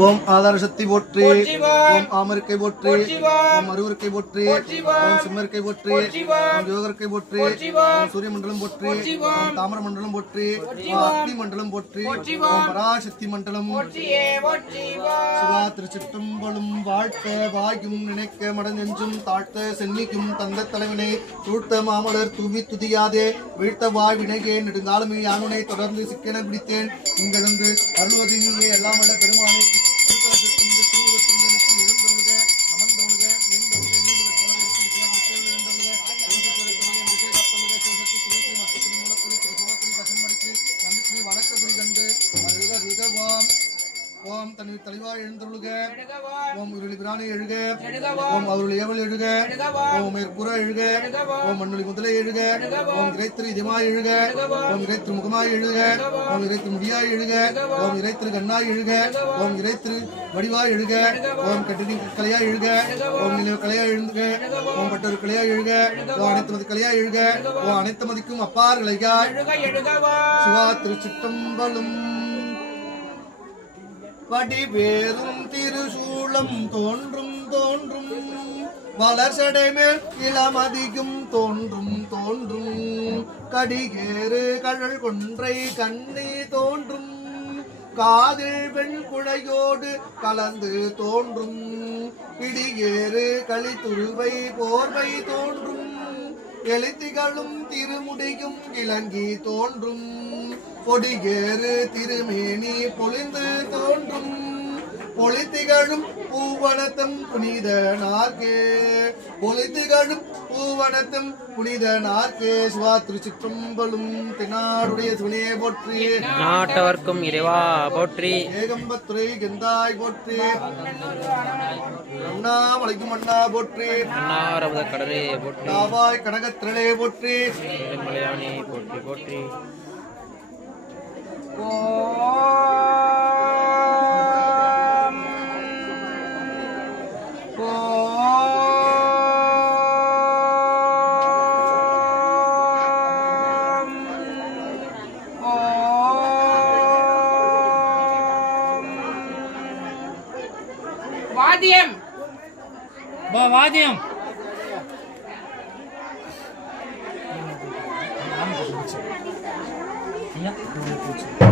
ஓம் ஆதார சக்தி போற்றி, ஓம் ஆமருக்கை போற்றி, ஓம் அருவருக்கை போற்றி, ஓம் சிம்மருக்கை போற்றி, ஓம் யோகருக்கை போற்றி, ஓம் சூரிய மண்டலம் போற்றி, ஓம் தாமர மண்டலம் போற்றி, ஓம் அக்னி மண்டலம் போற்றி, ஓம் பராசக்தி மண்டலம் சிவா திருச்சிற்றம்பலம் வாழ்த்த வாயும் நினைக்க மடஞ்செஞ்சும் தாழ்த்த சென்னிக்கும் தந்த தலைவனை தூழ்த்த மாமலர் தூவி துதியாதே வீழ்த்த வாய் வினைகே நெடுங்காலமே யானுனை தொடர்ந்து சிக்கென பிடித்தேன் இங்கிருந்து அருள்வது நீயே எல்லாம் வல்ல பெருமானை ஓம் தனி தலைவா எழுந்தருளுக, ஓம் உருளி பிராணி எழுக, ஓம் அவருள் ஏவல் எழுக, ஓம் மேற்புற எழுக, ஓம் மண்ணுளி முதலை எழுக, ஓம் இறைத்திரு இதமாய் எழுக, ஓம் இறைத்திரு முகமாய் எழுக, ஓம் இறைத்திரு முடியாய் எழுக, ஓம் இறைத்திரு கண்ணாய் எழுக, ஓம் இறைத்திரு வடிவாய் எழுக, ஓம் கட்டினி கலையாய் எழுக, ஓம் நிலவு கலையாய் எழுதுக, ஓம் பட்டொரு கலையாய் எழுக, ஓம் அனைத்து மதி கலையாய் எழுக, ஓம் அனைத்து மதிக்கும் அப்பார் கலையாய் சிவா திருச்சிற்றம்பலம் வடிவேறும் திருசூலம் தோன்றும் தோன்றும் வளர்சடைமேல் இளமதிக்கும் தோன்றும் தோன்றும் கடிகேறு கழல் கொன்றை கண்ணி தோன்றும் காதில் வெண் குழையோடு கலந்து தோன்றும் பிடிகேறு களித்துருவை போர்வை தோன்றும் எழுத்திகளும் திருமுடியும் இளங்கி தோன்றும் பொடிகேறு திருமேனி பொழிந்து தோன்றும் பொலித்திகளும் பூவனத்தம் புனித நார்க்கே பொலித்திகளும் பூவனத்தம் புனித நார்க்கே சிவா திருச்சிற்றம்பலும் தென்னாடுடைய சிவனே போற்றி நாட்டவர்க்கும் இறைவா போற்றி ஏகம்பத்துறை கெந்தாய் போற்றி அண்ணாமலைக்கும் அண்ணா போற்றி அன்னாரமுத கடலே போற்றி தாவாய் கனகத்திரளே போற்றி மலையானே போற்றி போற்றி வாத்தியம் வாத்தியம் ஐயா